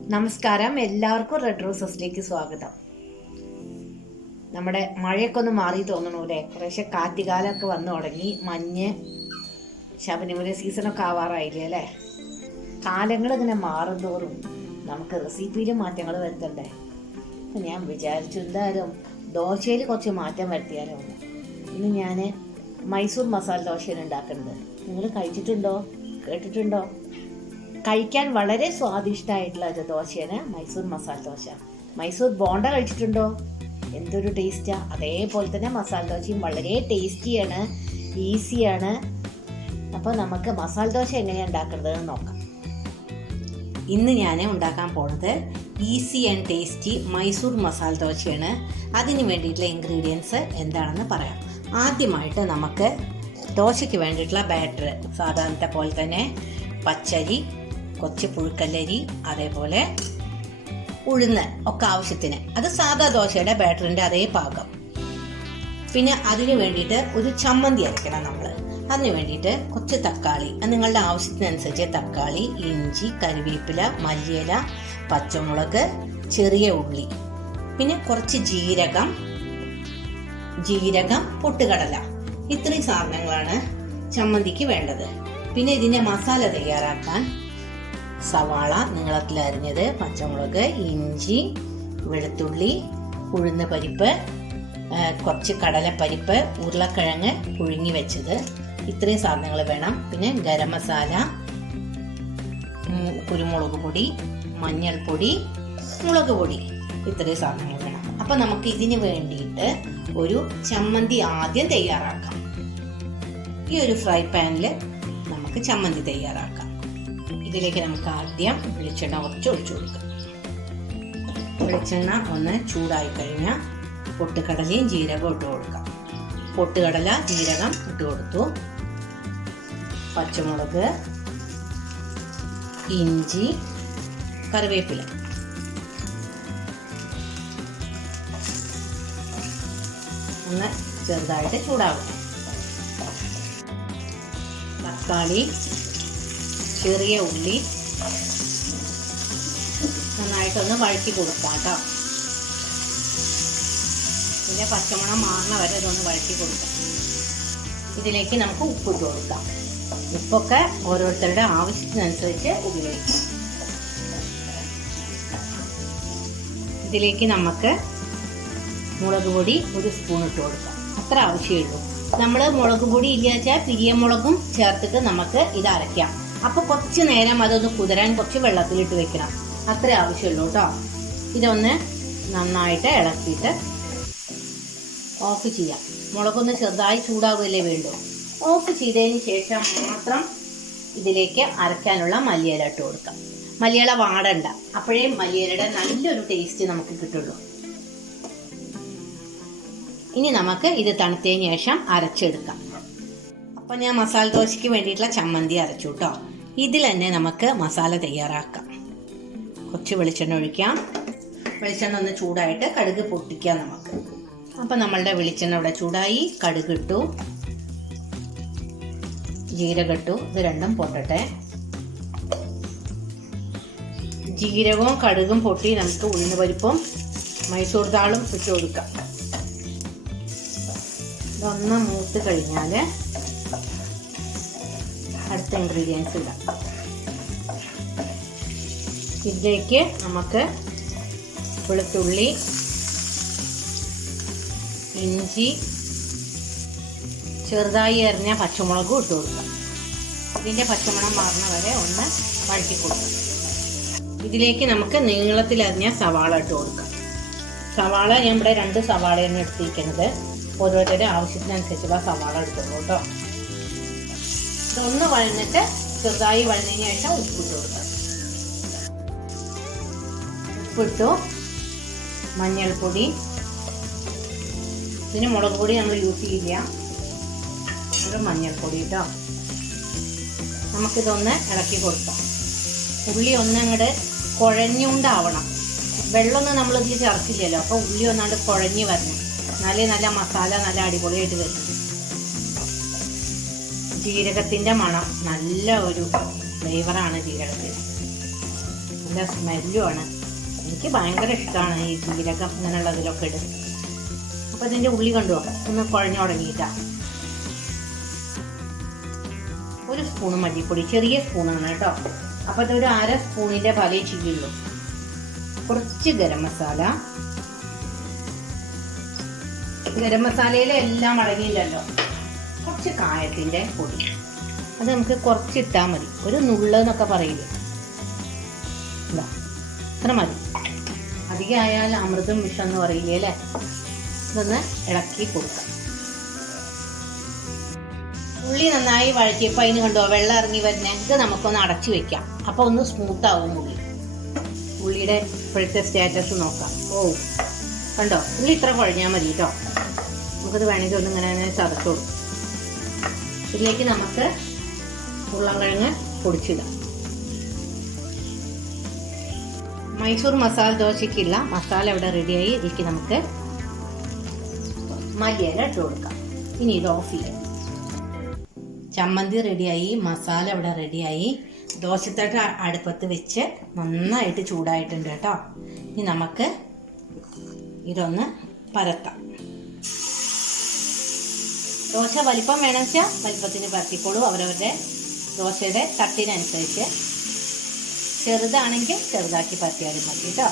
നമസ്കാരം, എല്ലാവർക്കും റെഡ് റോസസിലേക്ക് സ്വാഗതം. നമ്മുടെ മഴയൊക്കെ ഒന്ന് മാറി തോന്നണൂല്ലേ? കുറേശ്ശെ കാറ്റുകാലമൊക്കെ വന്നു തുടങ്ങി. മഞ്ഞ് ശബരിമല സീസണൊക്കെ ആവാറായില്ലേ അല്ലേ? കാലങ്ങൾ ഇങ്ങനെ മാറും തോറും നമുക്ക് റെസിപ്പിയിലും മാറ്റങ്ങൾ വരുത്തണ്ടേ? ഞാൻ വിചാരിച്ചു എന്തായാലും ദോശയിൽ കുറച്ച് മാറ്റം വരുത്തിയാലോ. ഇന്ന് ഞാൻ മൈസൂർ മസാല ദോശയാണ് ഉണ്ടാക്കുന്നത്. നിങ്ങൾ കഴിച്ചിട്ടുണ്ടോ, കേട്ടിട്ടുണ്ടോ? കഴിക്കാൻ വളരെ സ്വാദിഷ്ടമായിട്ടുള്ള ഒരു ദോശയാണ് മൈസൂർ മസാല ദോശ. മൈസൂർ ബോണ്ട കഴിച്ചിട്ടുണ്ടോ? എന്തൊരു ടേസ്റ്റാ! അതേപോലെ തന്നെ മസാല ദോശയും വളരെ ടേസ്റ്റിയാണ്, ഈസിയാണ്. അപ്പോൾ നമുക്ക് മസാല ദോശ എങ്ങനെയാണ് ഉണ്ടാക്കേണ്ടതെന്ന് നോക്കാം. ഇന്ന് ഞാൻ ഉണ്ടാക്കാൻ പോണത് easy and tasty Mysore masala ദോശയാണ്. അതിന് വേണ്ടിയിട്ടുള്ള ഇൻഗ്രീഡിയൻസ് എന്താണെന്ന് പറയാം. ആദ്യമായിട്ട് നമുക്ക് ദോശയ്ക്ക് വേണ്ടിയിട്ടുള്ള ബാറ്റർ സാധാരണത്തെ പോലെ തന്നെ പച്ചരി, കുറച്ച് പുഴുക്കല്ലരി, അതേപോലെ ഉഴുന്ന് ഒക്കെ ആവശ്യത്തിന്. അത് സാധാ ദോശയുടെ ബാറ്ററിൻ്റെ അതേ പാകം. പിന്നെ അതിന് വേണ്ടിയിട്ട് ഒരു ചമ്മന്തി അരയ്ക്കണം നമ്മൾ. അതിന് വേണ്ടിയിട്ട് കുറച്ച് തക്കാളി, നിങ്ങളുടെ ആവശ്യത്തിനനുസരിച്ച് തക്കാളി, ഇഞ്ചി, കറിവേപ്പില, മല്ലിയില, പച്ചമുളക്, ചെറിയ ഉള്ളി, പിന്നെ കുറച്ച് ജീരകം, പൊട്ടുകടല. ഇത്രയും സാധനങ്ങളാണ് ചമ്മന്തിക്ക് വേണ്ടത്. പിന്നെ ഇതിൻ്റെ മസാല തയ്യാറാക്കാൻ സവാള നീളത്തിൽ അരിഞ്ഞത്, പച്ചമുളക്, ഇഞ്ചി, വെളുത്തുള്ളി, ഉഴുന്ന് പരിപ്പ്, കുറച്ച് കടലപ്പരിപ്പ്, ഉരുളക്കിഴങ്ങ് പുഴുങ്ങി വെച്ചത്, ഇത്രയും സാധനങ്ങൾ വേണം. പിന്നെ ഗരം മസാല, കുരുമുളക് പൊടി, മഞ്ഞൾപ്പൊടി, മുളക് പൊടി, ഇത്രയും സാധനങ്ങൾ വേണം. അപ്പം നമുക്ക് ഇതിന് വേണ്ടിയിട്ട് ഒരു ചമ്മന്തി ആദ്യം തയ്യാറാക്കാം. ഈ ഒരു ഫ്രൈ പാനിൽ നമുക്ക് ചമ്മന്തി തയ്യാറാക്കാം. ഇതിലേക്ക് നമുക്ക് ആദ്യം വെളിച്ചെണ്ണ കുറച്ച് ഒഴിച്ചു കൊടുക്കാം. വെളിച്ചെണ്ണ ഒന്ന് ചൂടായി കഴിഞ്ഞാൽ പൊട്ടുകടലയും ജീരകവും ഇട്ട് കൊടുക്കാം. പൊട്ടുകടല, ജീരകം ഇട്ട് കൊടുത്തു. പച്ചമുളക്, ഇഞ്ചി, കറിവേപ്പില, ഒന്ന് ചെറുതായിട്ട് ചൂടാകും. തക്കാളി, ചെറിയ ഉള്ളി നന്നായിട്ടൊന്ന് വഴറ്റി കൊടുക്കാം കേട്ടോ. പിന്നെ പച്ചമണം മാറുന്ന വരെ ഇതൊന്ന് വഴറ്റി കൊടുക്കാം. ഇതിലേക്ക് നമുക്ക് ഉപ്പിട്ട് കൊടുക്കാം. ഉപ്പൊക്കെ ഓരോരുത്തരുടെ ആവശ്യത്തിനനുസരിച്ച് ഉപയോഗിക്കാം. ഇതിലേക്ക് നമുക്ക് മുളക് പൊടി ഒരു സ്പൂൺ ഇട്ട് കൊടുക്കാം. അത്ര ആവശ്യമുള്ളൂ. നമ്മൾ മുളക് പൊടി ഇല്ല വെച്ചാൽ പിരിയമുളകും ചേർത്തിട്ട് നമുക്ക് ഇത് അരയ്ക്കാം. അപ്പോൾ കുറച്ച് നേരം അതൊന്ന് കുതിരാൻ കുറച്ച് വെള്ളത്തിലിട്ട് വെക്കണം. അത്രേ ആവശ്യമുള്ളൂ കേട്ടോ. ഇതൊന്ന് നന്നായിട്ട് ഇളക്കിയിട്ട് ഓഫ് ചെയ്യാം. മുളകൊന്ന് ചെറുതായി ചൂടാവുകയല്ലേ വേണ്ടൂ. ഓഫ് ചെയ്തതിന് ശേഷം മാത്രം ഇതിലേക്ക് അരയ്ക്കാനുള്ള മല്ലിയില ഇട്ട് കൊടുക്കാം. മല്ലിയില വാടണ്ട, അപ്പോഴേ മല്ലിയിലയുടെ നല്ലൊരു ടേസ്റ്റ് നമുക്ക് കിട്ടുള്ളൂ. ഇനി നമുക്ക് ഇത് തണുത്തതിന് ശേഷം അരച്ചെടുക്കാം. അപ്പം ഞാൻ മസാല ദോശയ്ക്ക് വേണ്ടിയിട്ടുള്ള ചമ്മന്തി അരച്ചു കേട്ടോ. ഇതിൽ തന്നെ നമുക്ക് മസാല തയ്യാറാക്കാം. കുറച്ച് വെളിച്ചെണ്ണ ഒഴിക്കാം. വെളിച്ചെണ്ണ ഒന്ന് ചൂടായിട്ട് കടുക് പൊട്ടിക്കാം നമുക്ക്. അപ്പം നമ്മളുടെ വെളിച്ചെണ്ണ ഇവിടെ ചൂടായി. കടുക് ഇട്ടു, ജീരകം ഇട്ടു. ഇത് രണ്ടും പൊട്ടട്ടെ. ജീരകവും കടുകും പൊട്ടി നമുക്ക് ഉഴുന്ന് പരിപ്പും മൈസൂർ ദാളും ഇട്ട് കൊടുക്കാം. ഇതൊന്ന് മൂത്ത് കഴിഞ്ഞാൽ അടുത്ത ഇൻഗ്രീഡിയൻസ് ഇടാം. ഇതിലേക്ക് നമുക്ക് വെളുത്തുള്ളി, ഇഞ്ചി, ചെറുതായി അരിഞ്ഞ പച്ചമുളകും ഇട്ട് കൊടുക്കാം. ഇതിൻ്റെ പച്ചമണം മാറുന്ന വരെ ഒന്ന് വഴറ്റി കൊടുക്കാം. ഇതിലേക്ക് നമുക്ക് നീളത്തിൽ അരിഞ്ഞ സവാള ഇട്ട് കൊടുക്കാം. സവാള ഞാൻ ഇവിടെ 2 സവാളയാണ് എടുത്തിരിക്കുന്നത്. ഓരോരുത്തരുടെ ആവശ്യത്തിനനുസരിച്ചുള്ള സവാള എടുത്തോളൂ കേട്ടോ. ഇതൊന്ന് വഴന്നിട്ട് ചെറുതായി വഴന്നതിന് ശേഷം ഉപ്പിട്ട് കൊടുക്കാം. ഉപ്പിട്ടു, മഞ്ഞൾപ്പൊടി, ഇതിന് മുളക് പൊടി നമ്മൾ യൂസ് ചെയ്യില്ല, ഒരു മഞ്ഞൾപ്പൊടി കേട്ടോ. നമുക്കിതൊന്ന് ഇളക്കി കൊടുക്കാം. ഉള്ളി ഒന്നങ്ങോട്ട് കുഴഞ്ഞുകൊണ്ടാവണം. വെള്ളമൊന്നും നമ്മളിതിൽ ചേർക്കില്ലല്ലോ. അപ്പോൾ ഉള്ളി ഒന്നാണ്ട് കുഴഞ്ഞ് വരണം. നല്ല മസാല നല്ല അടിപൊളിയായിട്ട് വരും. ജീരകത്തിൻ്റെ മണം നല്ല ഒരു ഫ്ലേവറാണ് ജീരകത്തിന്. നല്ല നല്ല സ്മെല്ലുമാണ്. എനിക്ക് ഭയങ്കര ഇഷ്ടമാണ് ഈ ജീരകം ഇങ്ങനെയുള്ളതിലൊക്കെ ഇടും. അപ്പോൾ ഇതിൻ്റെ ഉള്ളി കണ്ടുപോകാം ഒന്ന് കുഴഞ്ഞു തുടങ്ങിയിട്ടാണ്. 1 സ്പൂൺ മല്ലിപ്പൊടി, ചെറിയ സ്പൂണാണ് കേട്ടോ. അപ്പോൾ അതൊരു 1/2 സ്പൂണിൻ്റെ പലേ ചെയ്യുള്ളൂ. കുറച്ച് ഗരം മസാല. ഗരം മസാലയിൽ എല്ലാം അടങ്ങിയില്ലല്ലോ. കുറച്ച് കായത്തിൻ്റെ പൊടി, അത് നമുക്ക് കുറച്ചിട്ടാൽ മതി. ഒരു നുള്ളെന്നൊക്കെ പറയില്ലേ, ഇതാ ഇത്ര മതി. അധികമായാൽ അമൃതം വിഷം എന്ന് പറയില്ലേ അല്ലേ. ഇതൊന്ന് ഇളക്കി കൊടുക്കാം. ഉള്ളി നന്നായി വഴറ്റിയപ്പോൾ അതിന് കണ്ടോ വെള്ളം ഇറങ്ങി വരുന്നേ. ഇത് നമുക്കൊന്ന് അടച്ചു വെക്കാം. അപ്പോൾ ഒന്ന് സ്മൂത്താവും ഉള്ളിയുടെ ഇപ്പോഴത്തെ സ്റ്റാറ്റസ് നോക്കാം. കണ്ടോ ഉള്ളി ഇത്ര കുഴഞ്ഞാൽ മതി കേട്ടോ. നമുക്കിത് വേണമെങ്കിൽ ഒന്ന് ഇങ്ങനെ ചതച്ചു കൊടുക്കും. ഇതിലേക്ക് നമുക്ക് ഉരുളൻകിഴങ്ങ് പൊടിച്ചിടാം. മൈസൂർ മസാല ദോശയ്ക്കുള്ള മസാല ഇവിടെ റെഡിയായി. ഇതിലേക്ക് നമുക്ക് മല്ലിയില ഇട്ട് കൊടുക്കാം. ഇനി ഇത് ഓഫ് ചെയ്യാം. ചമ്മന്തി റെഡിയായി, മസാല ഇവിടെ റെഡിയായി. ദോശത്തട്ട അടുപ്പത്ത് വെച്ച് നന്നായിട്ട് ചൂടായിട്ടുണ്ട് കേട്ടോ. ഇനി നമുക്ക് ഇതൊന്ന് പരത്താം. ദോശ വലിപ്പം വേണമെന്ന് വെച്ചാൽ വലിപ്പത്തിന് പരത്തിക്കോളൂ, അവരവരുടെ ദോശയുടെ തട്ടിനനുസരിച്ച്. ചെറുതാണെങ്കിൽ ചെറുതാക്കി പരത്തിയാലും മതി കേട്ടോ.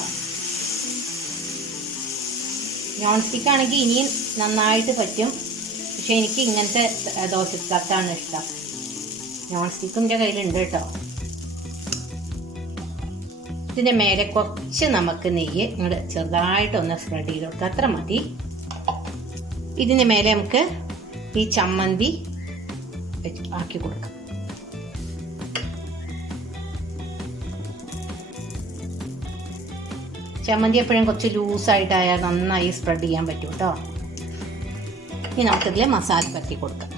നോൺ സ്റ്റിക്ക് ആണെങ്കിൽ ഇനിയും നന്നായിട്ട് പറ്റും. പക്ഷെ എനിക്ക് ഇങ്ങനത്തെ ദോശ തട്ടാണ് ഇഷ്ടം. നോൺ സ്റ്റിക്കും എൻ്റെ കയ്യിലുണ്ട് കേട്ടോ. ഇതിൻ്റെ മേലെ കുറച്ച് നമുക്ക് നെയ്യ് ഇങ്ങോട്ട് ചെറുതായിട്ടൊന്ന് സ്പ്രെഡ് ചെയ്ത് കൊടുക്കുക, അത്ര മതി. ഇതിൻ്റെ മേലെ നമുക്ക് ഈ ചമ്മന്തി ആക്കി കൊടുക്കാം. ചമ്മന്തി എപ്പോഴും കുറച്ച് ലൂസായിട്ടായാൽ നന്നായി സ്പ്രെഡ് ചെയ്യാൻ പറ്റും കേട്ടോ. ഇനി നമുക്കിതിൽ മസാല പരത്തി കൊടുക്കാം.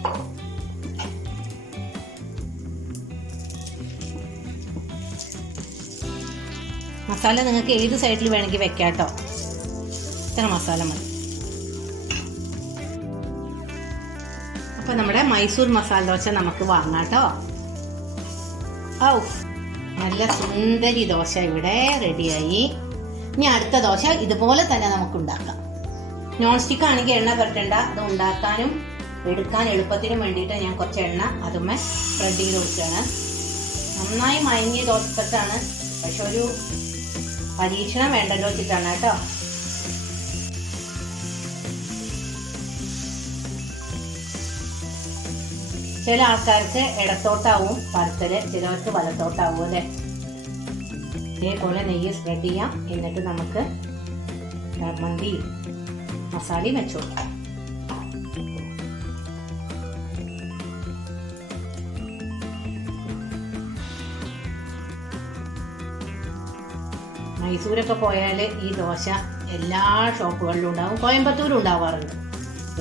മസാല നിങ്ങൾക്ക് ഏത് സൈഡിൽ വേണമെങ്കിൽ വെക്കാം കേട്ടോ. ഇത്ര മസാല മതി. അപ്പം നമ്മുടെ മൈസൂർ മസാല ദോശ നമുക്ക് വാങ്ങാം കേട്ടോ. നല്ല സുന്ദരി ദോശ ഇവിടെ റെഡിയായി. ഇനി അടുത്ത ദോശ ഇതുപോലെ തന്നെ നമുക്ക് ഉണ്ടാക്കാം. നോൺ സ്റ്റിക്ക് ആണെങ്കിൽ എണ്ണ പുരട്ടണ്ട. അത് ഉണ്ടാക്കാനും എടുക്കാൻ എളുപ്പത്തിനും വേണ്ടിയിട്ട് ഞാൻ കുറച്ച് എണ്ണ അതുമ്മേ സ്പ്രെഡ് ചെയ്ത് കൊടുക്കുകയാണ്. നന്നായി മയങ്ങിയ ദോശത്തട്ടാണ്, പക്ഷെ ഒരു പരീക്ഷണം വേണ്ടല്ലോ വെച്ചിട്ടാണ് കേട്ടോ. ചില ആൾക്കാർക്ക് ഇടത്തോട്ടാവും പരത്തല്, ചിലവർക്ക് വലത്തോട്ടാവും അല്ലേ. ഇതേപോലെ നെയ്യ് സ്പ്രെഡ് ചെയ്യാം. എന്നിട്ട് നമുക്ക് മന്തി മസാലയും വെച്ചു കൊടുക്കാം. മൈസൂരൊക്കെ പോയാൽ ഈ ദോശ എല്ലാ ഷോപ്പുകളിലും ഉണ്ടാവും. കോയമ്പത്തൂരും ഉണ്ടാവാറുണ്ട്.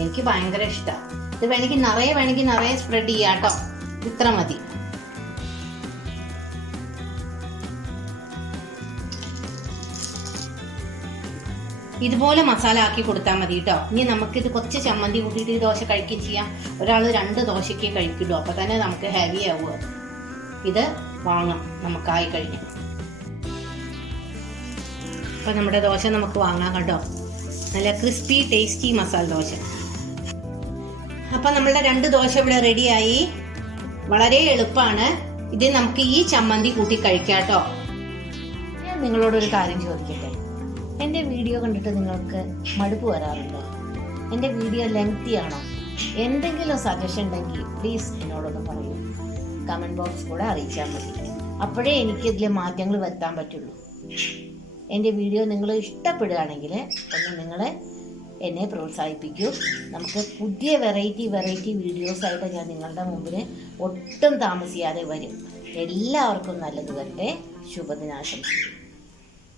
എനിക്ക് ഭയങ്കര ഇഷ്ടമാണ്. ഇത് വേണമെങ്കിൽ നിറയെ സ്പ്രെഡ് ചെയ്യാം കേട്ടോ. ഇത്ര മതി. ഇതുപോലെ മസാല ആക്കി കൊടുത്താൽ മതി കേട്ടോ. ഇനി നമുക്കിത് കുറച്ച് ചമ്മന്തി കൂട്ടിയിട്ട് ഈ ദോശ കഴിക്കുകയും ചെയ്യാം. ഒരാൾ 2 ദോശയ്ക്ക് കഴിക്കില്ലോ, അപ്പോൾ തന്നെ നമുക്ക് ഹെവി ആവുക. ഇത് വാങ്ങാം നമുക്കായി കഴിഞ്ഞു. അപ്പോൾ നമ്മുടെ ദോശ നമുക്ക് വാങ്ങാം കേട്ടോ. നല്ല ക്രിസ്പി ടേസ്റ്റി മസാല ദോശ. അപ്പം നമ്മളുടെ 2 ദോശ ഇവിടെ റെഡിയായി. വളരെ എളുപ്പമാണ്. ഇത് നമുക്ക് ഈ ചമ്മന്തി കൂട്ടി കഴിക്കാം കേട്ടോ. ഞാൻ നിങ്ങളോടൊരു കാര്യം ചോദിക്കട്ടെ. എൻ്റെ വീഡിയോ കണ്ടിട്ട് നിങ്ങൾക്ക് മടുപ്പ് വരാറുണ്ടോ? എൻ്റെ വീഡിയോ ലെങ്തി ആണോ? എന്തെങ്കിലും സജഷൻ ഉണ്ടെങ്കിൽ പ്ലീസ് എന്നോടൊന്ന് പറയൂ. കമൻറ്റ് ബോക്സ് കൂടെ അറിയിച്ചാൽ മതി. അപ്പോഴേ എനിക്കിതിൽ മാറ്റങ്ങൾ വരുത്താൻ പറ്റുള്ളൂ. എൻ്റെ വീഡിയോ നിങ്ങൾ ഇഷ്ടപ്പെടുകയാണെങ്കിൽ ഒന്ന് നിങ്ങൾ എന്നെ പ്രോത്സാഹിപ്പിക്കൂ. നമുക്ക് പുതിയ വെറൈറ്റി വീഡിയോസായിട്ട് ഞാൻ നിങ്ങളുടെ മുമ്പിൽ ഒട്ടും താമസിയാതെ വരും. എല്ലാവർക്കും നല്ലത് വരട്ടെ. ശുഭദിനാശംസിക്കുന്നു.